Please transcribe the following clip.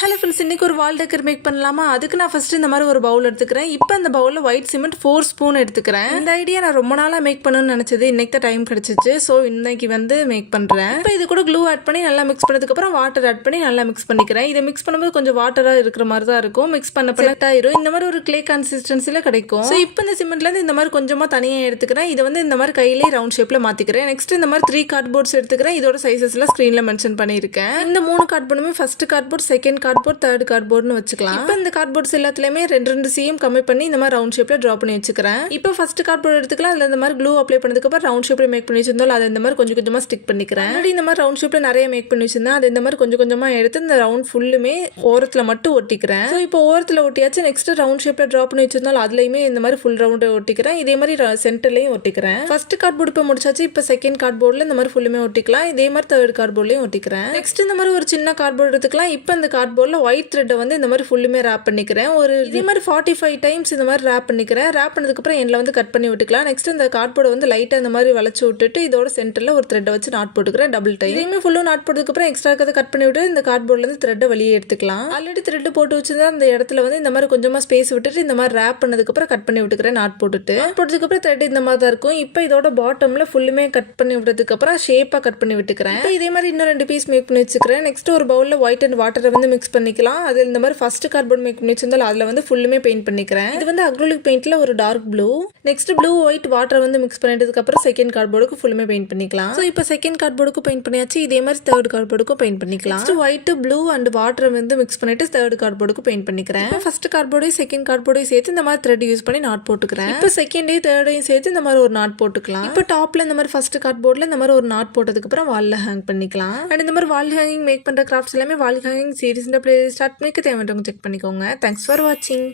Hello friends, இன்றைக்கி ஒரு வால் decker make பண்ணலாமா? அதுக்கு நான் ஃபஸ்ட்டு இந்த மாதிரி ஒரு பவுல் எடுத்துக்கிறேன். இப்போ இந்த பவுலில் ஒயிட் சிமெண்ட் 4 ஸ்பூன் எடுத்துக்கிறேன். இந்த ஐடியா நான் ரொம்ப நாளாக மேக் பண்ணணும்னு நினச்சது. இன்றைக்கி தான் டைம் கிடச்சிச்சு. ஸோ இன்றைக்கி மேக் பண்ணுறேன். இப்போ இது கூட க்ளூ ஆட் பண்ணி நல்லா மிக்ஸ் பண்ணதுக்கப்புறம் வாட்டர் ஆட் பண்ணி நல்லா மிக்ஸ் பண்ணிக்கிறேன். இதை மிக்ஸ் பண்ணும்போது கொஞ்சம் வாட்டராக இருக்கிற மாதிரி தான் இருக்கும். மிக்ஸ் பண்ண செட் ஆயிரும். இந்த மாதிரி ஒரு கிளே கன்சிஸ்டன்சியில் கிடைக்கும். ஸோ இப்போ இந்த சிமெண்ட்லேருந்து இந்த மாதிரி கொஞ்சமாக தனியாக எடுத்துக்கிறேன். இதை இந்த மாதிரி கையிலே ரவுண்ட் ஷேப்பில் மாற்றிக்கிறேன். நெக்ஸ்ட் இந்த மாதிரி 3 கார்ட்போர்ட்ஸ் எடுத்துக்கிறேன். இதோட சைஸஸ்லாம் ஸ்க்ரீனில் மென்ஷன் பண்ணியிருக்கேன். இந்த 3 கார்ட்போர்டுமே first cardboard, second cardboard, third கார்ட்போர்ட்னு வச்சுக்கலாம். இப்போ இந்த கார்ட்போர்ட்ஸ் எல்லாத்துலயுமே 2 cm கம்மி பண்ணி இந்த மாதிரி ரவுண்ட் ஷேப்ல டிரா பண்ணி வச்சுக்கிறேன். இப்போ ஃபர்ஸ்ட் கார்ட்போர்ட் எடுத்துக்கலாம். அதுல இந்த மாதிரி க்ளூ அப்ளை பண்ணதுக்கு அப்புறம் ரவுண்ட் ஷேப்ல மேக் பண்ணி வச்சிருந்தோம். அதை இந்த மாதிரி கொஞ்சம் கொஞ்சமா ஸ்டிக் பண்ணிக்கிறேன். இந்த மாதிரி ரவுண்ட் ஷேப்ல நிறைய மேக் பண்ணி வச்சிருந்தேன். அது இந்த மாதிரி கொஞ்சம் கொஞ்சமா எடுத்து இந்த ரவுண்ட் ஃபுல்லுமே ஓரத்துல மட்டும் ஒட்டிக்கிறேன். ஸோ இப்போ ஓரத்துல ஒட்டியாச்சு. நெக்ஸ்ட் ரவுண்ட் ஷேப்ல டிரா பண்ணி வச்சிருந்தாலும் அதுலயுமே இந்த மாதிரி ஃபுல் ரவுண்ட் ஒட்டிக்கிறேன். இதே மாதிரி சென்டர்லயும் ஒட்டிக்கிறேன். ஃபர்ஸ்ட் கார்ட்போர்ட் இப்போ முடிச்சாச்சு. இப்போ செகண்ட் கார்ட்போர்ட்ல இந்த மாதிரி ஃபுல்லுமே ஒட்டிக்கலாம். இதே மாதிரி தேர்ட் கார்ட்போர்ட்லயும் ஒட்டிக்கிறேன். நெக்ஸ்ட் இந்த மாதிரி ஒரு சின்ன கார்ட்போர்ட் எடுத்துக்கலாம். இப்போ இந்த கார்ட்போர்ட்ல ஒயிட் த்ரெட் இந்த மாதிரி ஃபுல்லுமே ரேப் பண்ணிக்கிறேன். ஒரு இதே மாதிரி 45 டைம்ஸ் இந்த மாதிரி ரேப் பண்ணிக்கிறேன். ரேப் பண்ணதுக்கு அப்புறம் எண்ட்ல கட் பண்ணி விட்டுக்கலாம். நெக்ஸ்ட் இந்த கார்ட்போர்டை லைட்டா இந்த மாதிரி வளைச்சு விட்டுட்டு இதோட சென்டர்ல ஒரு த்ரெட்டை வச்சு நாட் போட்டுக்கிறேன். Double time. இதையுமே ஃபுல்லும் நாட் போட்டதுக்கு அப்புறம் எக்ஸ்ட்ரா இருக்கிறத கட் பண்ணி விட்டு இந்த கார்ட்போர்ட்ல இருந்து த்ரெட்டை வெளியே எடுத்துக்கலாம். ஆல்ரெடி த்ரெட் போட்டு வச்சிருந்தா அந்த இடத்துல இந்த மாதிரி கொஞ்சமா ஸ்பேஸ் விட்டுட்டு இந்த மாதிரி ரேப் பண்ணதுக்கு அப்புறம் கட் பண்ணி விட்டுக்கிறேன். நாட் போட்டதுக்கு அப்புறம் த்ரெட் இந்த மாதிரி தான் இருக்கும். இப்போ இதோட பாட்டம்ல ஃபுல்லுமே கட் பண்ணி விட்டதுக்கு அப்புறம் ஷேப்பா கட் பண்ணி விட்டுக்கிறேன். இதே மாதிரி இன்னும் 2 பீஸ் மேக் பண்ணி வச்சுக்கிறேன். நெக்ஸ்ட் ஒரு பவுல்ல ஒயிட் அண்ட் வாட்டரை மிக்ஸ் பண்ணிக்கலாம். அது இந்த மாதிரி ஃபர்ஸ்ட் கார்ட்போர்ட் மேக் பண்ணி வச்சிருந்தாலும் அதுல ஃபுல்லுமே பெயிண்ட் பண்ணிக்கிறேன். இது அக்ரிலிக் பெயிண்ட்ல ஒரு dark blue. Next blue white வாட்டரை மிக்ஸ் பண்ணிட்டதுக்கு அப்புறம் செகண்ட் கார்ட்போர்டுக்கு ஃபுல்லுமே பெயிண்ட் பண்ணிக்கலாம். ஸோ இப்போ செகண்ட் கார்ட்போர்டுக்கு பெயிண்ட் பண்ணியாச்சு. இதே மாதிரி தேர்ட் கார்ட்போர்டுக்கும் பெயிண்ட் பண்ணிக்கலாம். ஒயிட் ப்ளூ அண்ட் வாட்டரை மிக்ஸ் பண்ணிட்டு தேர்ட் கார்ட்போர்டுக்கு பெயிண்ட் பண்ணிக்கிறேன். ஃபர்ஸ்ட் கார்ட்போர்டையும் செகண்ட் கார்ட்போர்டையும் சேர்த்து இந்த மாதிரி த்ரெட் யூஸ் பண்ணி நாட் போட்டுக்கிறேன். இப்போ செகண்டையும் தேர்டையும் சேர்த்து இந்த மாதிரி ஒரு நாட் போட்டுக்கலாம். இப்போ டாப்ல இந்த மாதிரி ஃபர்ஸ்ட் கார்ட்போர்ட்ல இந்த மாதிரி ஒரு நாட் போட்டதுக்கு அப்புறம் வால்ல ஹேங் பண்ணிக்கலாம். அண்ட் இந்த மாதிரி வால் ஹேங்கிங் மேக் பண்ற கிராஃப்ட்ஸ் எல்லாமே வால் ஹேங்கிங் சீரிஸ் பிளேலிஸ்ட் ஸ்டார்ட் பண்ணிக்க தேவையானவங்க செக் பண்ணிக்கோங்க. தேங்க்ஸ் ஃபார் வாட்சிங்.